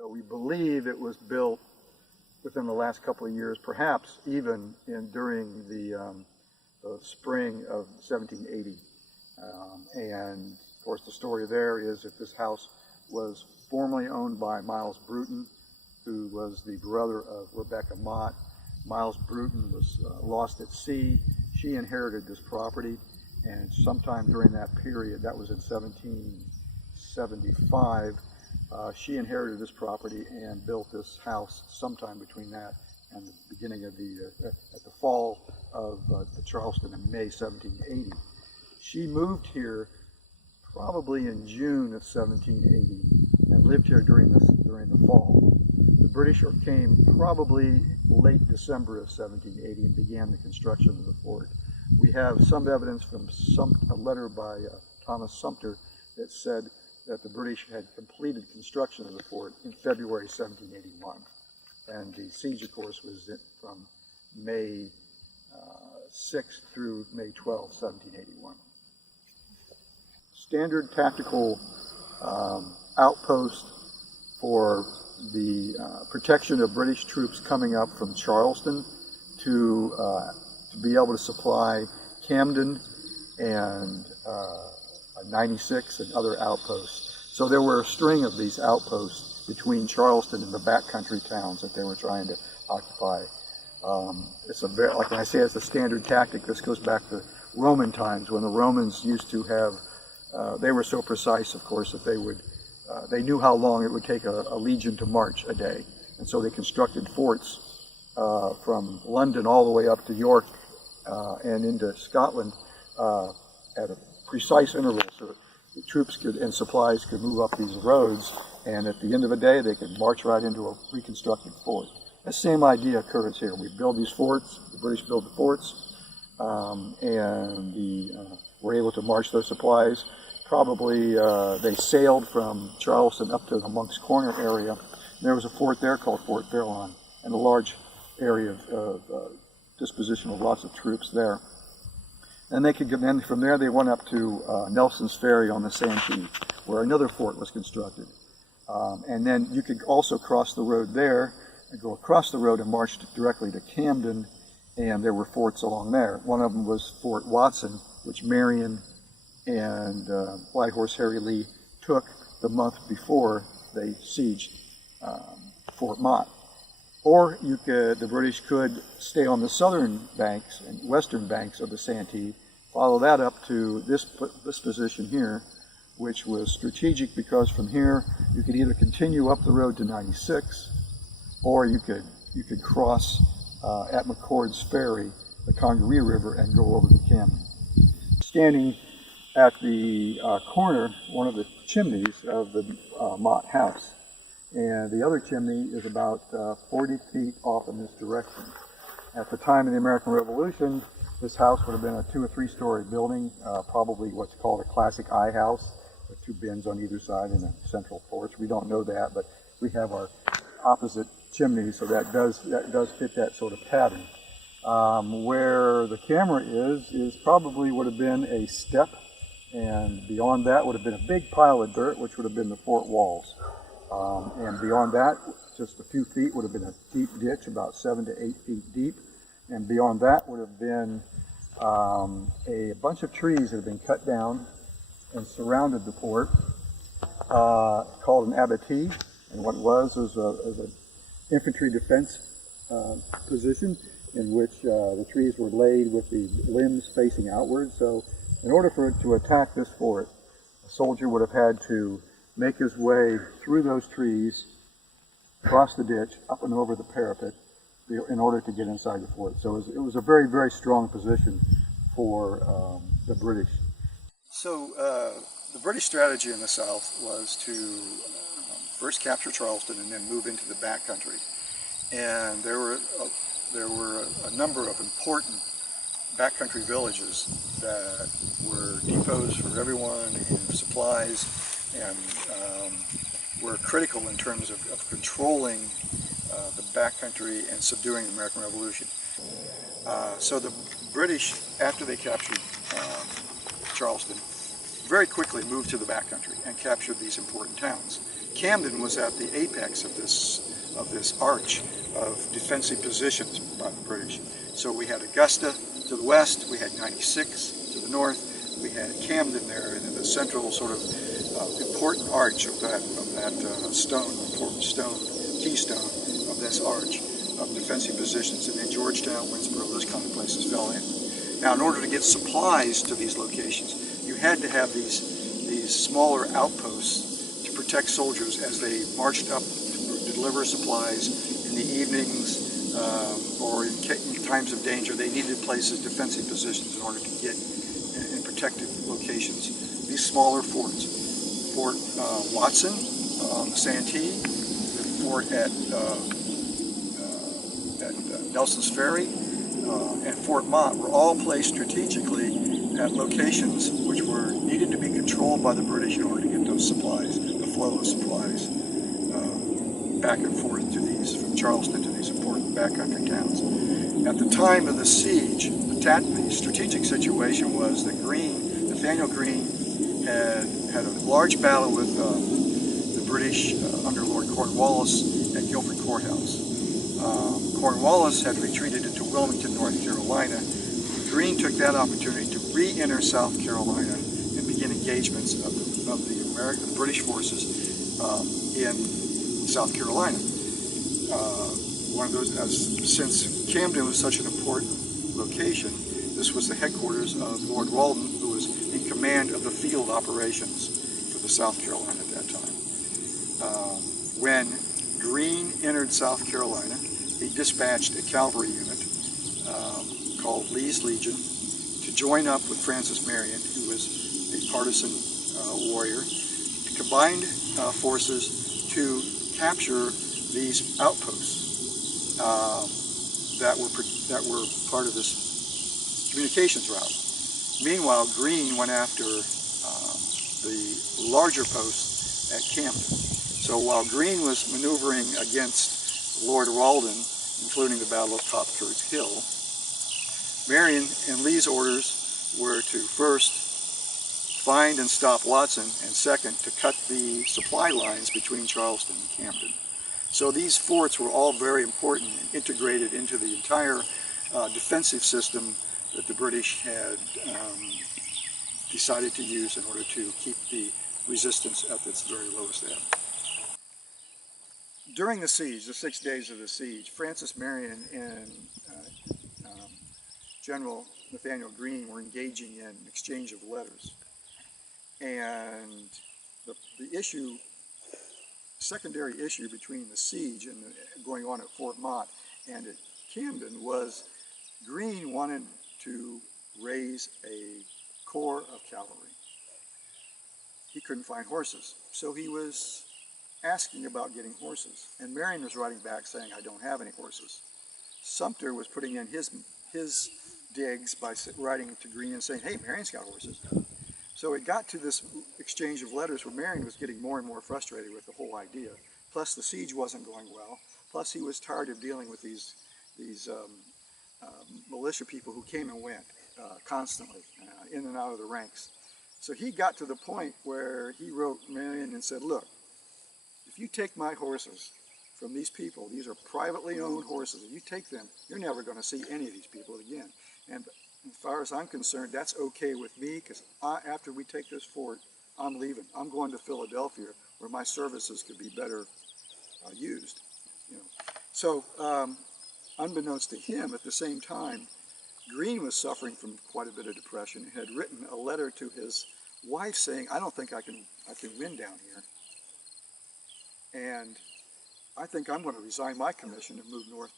So we believe it was built within the last couple of years, perhaps even during the spring of 1780. And of course the story there is that this house was formerly owned by Miles Bruton, who was the brother of Rebecca Motte. Miles Bruton was lost at sea. She inherited this property, and sometime during that period, that was in 1775, she inherited this property and built this house sometime between that and the beginning of at the fall of Charleston in May 1780. She moved here probably in June of 1780 and lived here during the fall. The British came probably late December of 1780 and began the construction of the fort. We have some evidence from a letter by Thomas Sumter that said that the British had completed construction of the fort in February 1781. And the siege, of course, was from May 6th through May 12th, 1781. Standard tactical outpost for the protection of British troops coming up from Charleston to be able to supply Camden and 96 and other outposts. So there were a string of these outposts between Charleston and the backcountry towns that they were trying to occupy. It's like I say, it's a standard tactic. This goes back to Roman times when the Romans used to have, they were so precise, of course, that they knew how long it would take a legion to march a day. And so they constructed forts from London all the way up to York and into Scotland at a precise interval so that the troops and supplies could move up these roads, and at the end of the day they could march right into a reconstructed fort. The same idea occurs here. We build these forts, the British build the forts, and we're able to march those supplies. Probably they sailed from Charleston up to the Monk's Corner area. There was a fort there called Fort Fairlawn, and a large area of disposition of lots of troops there. And they could get in from there. They went up to Nelson's Ferry on the Santee, where another fort was constructed. And then you could also cross the road there and go across the road and march directly to Camden, and there were forts along there. One of them was Fort Watson, which Marion and White Horse Harry Lee took the month before they sieged Fort Motte. Or the British could stay on the southern banks and western banks of the Santee, follow that up to this position here, which was strategic because from here you could either continue up the road to 96, or you could cross at McCord's Ferry, the Congaree River, and go over to Camden. Standing at the corner, one of the chimneys of the Motte House. And the other chimney is about 40 feet off in this direction. At the time of the American Revolution, this house would have been a 2 or 3 story building, probably what's called a classic I house, with 2 bins on either side and a central porch. We don't know that, but we have our opposite chimneys, so that does fit that sort of pattern. Where the camera is probably would have been a step, and beyond that would have been a big pile of dirt, which would have been the fort walls. And beyond that, just a few feet, would have been a deep ditch, about 7 to 8 feet deep. And beyond that would have been a bunch of trees that had been cut down and surrounded the fort, called an abattis. And what it was an infantry defense position in which the trees were laid with the limbs facing outward. So in order for it to attack this fort, a soldier would have had to make his way through those trees, cross the ditch, up and over the parapet, in order to get inside the fort. So it was a very, very strong position for the British. So the British strategy in the South was to first capture Charleston and then move into the backcountry. And there were a number of important backcountry villages that were depots for everyone and supplies, and were critical in terms of controlling the backcountry and subduing the American Revolution. So the British, after they captured Charleston, very quickly moved to the backcountry and captured these important towns. Camden was at the apex of this arch of defensive positions by the British. So we had Augusta to the west, we had 96 to the north, we had Camden there in the central sort of important arch of that stone, important stone, keystone of this arch of defensive positions. And then Georgetown, Winsboro, those kind of places fell in. Now, in order to get supplies to these locations, you had to have these smaller outposts to protect soldiers as they marched up to deliver supplies in the evenings or in times of danger. They needed places, defensive positions, in order to get in protected locations. These smaller forts, Fort Watson on the Santee, the fort at Nelson's Ferry, and Fort Motte were all placed strategically at locations which were needed to be controlled by the British in order to get those supplies, the flow of supplies, back and forth to these, from Charleston to these important backcountry towns. At the time of the siege, the strategic situation was that Nathaniel Greene had a large battle with the British under Lord Cornwallis at Guilford Courthouse. Cornwallis had retreated into Wilmington, North Carolina. Greene took that opportunity to re-enter South Carolina and begin engagements of the British forces in South Carolina. One of those, since Camden was such an important location, this was the headquarters of Lord Walden, who was in command of the field operations for the South Carolina at that time. When Greene entered South Carolina, he dispatched a cavalry unit called Lee's Legion to join up with Francis Marion, who was a partisan warrior, to combine forces to capture these outposts that were part of this communications route. Meanwhile, Greene went after the larger posts at Camden. So while Greene was maneuvering against Lord Walden, including the Battle of Top Curtis Hill, Marion and Lee's orders were to first find and stop Watson, and second, to cut the supply lines between Charleston and Camden. So these forts were all very important and integrated into the entire defensive system that the British had decided to use in order to keep the resistance at its very lowest ebb. During the siege, the 6 days of the siege, Francis Marion and General Nathaniel Greene were engaging in exchange of letters. And the secondary issue between the siege and going on at Fort Motte and at Camden was Greene wanted to raise a corps of cavalry. He couldn't find horses, so he was asking about getting horses. And Marion was writing back saying, I don't have any horses. Sumter was putting in his digs by writing to Greene and saying, hey, Marion's got horses. So it got to this exchange of letters where Marion was getting more and more frustrated with the whole idea. Plus the siege wasn't going well. Plus he was tired of dealing with these militia people who came and went constantly, in and out of the ranks. So he got to the point where he wrote Marion and said, look, if you take my horses from these people, these are privately owned horses, if you take them, you're never going to see any of these people again. And as far as I'm concerned, that's okay with me, because after we take this fort, I'm leaving. I'm going to Philadelphia, where my services could be better used. You know. So, unbeknownst to him, at the same time, Greene was suffering from quite a bit of depression and had written a letter to his wife saying, I don't think I can win down here. And I think I'm going to resign my commission and move north.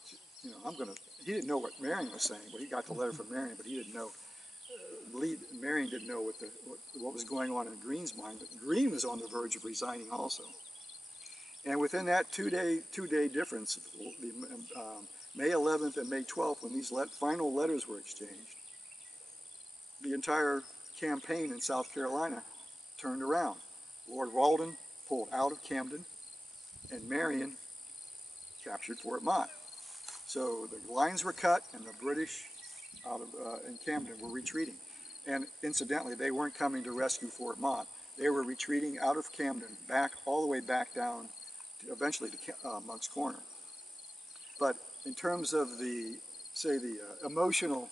He didn't know what Marion was saying, but he got the letter from Marion, but he didn't know, Marion didn't know what was going on in Greene's mind, but Greene was on the verge of resigning also. And within that two-day difference, May 11th and May 12th, when these final letters were exchanged, the entire campaign in South Carolina turned around. Lord Walden pulled out of Camden, and Marion captured Fort Motte. So the lines were cut, and the British in Camden were retreating. And incidentally, they weren't coming to rescue Fort Motte. they were retreating out of Camden, all the way back down, eventually to Monk's Corner. But in terms of the emotional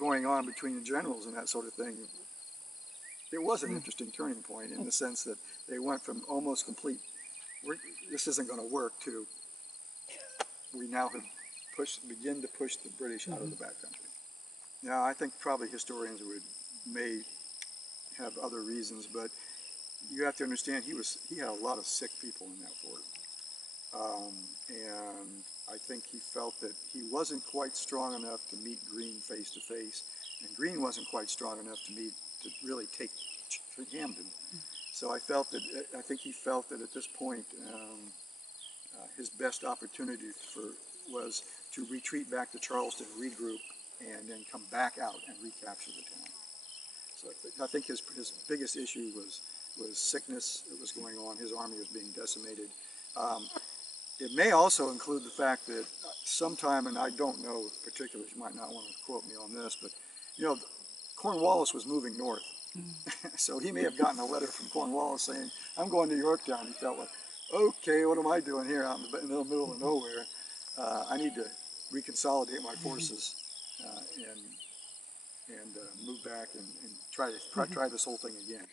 going on between the generals and that sort of thing, it was an interesting turning point in the sense that they went from almost complete, this isn't going to work, to we now have begin to push the British out of the backcountry. Now, I think probably historians may have other reasons, but you have to understand he had a lot of sick people in that fort. And I think he felt that he wasn't quite strong enough to meet Greene face to face, and Greene wasn't quite strong enough to really take Camden. So I think he felt that at this point his best opportunity was to retreat back to Charleston, regroup, and then come back out and recapture the town. So I think his biggest issue was sickness that was going on. His army was being decimated. It may also include the fact that sometime, and I don't know particularly, you might not want to quote me on this, but Cornwallis was moving north. So he may have gotten a letter from Cornwallis saying, I'm going to Yorktown. He felt like, okay, what am I doing here out in the middle of nowhere? I need to reconsolidate my forces and move back and try this whole thing again.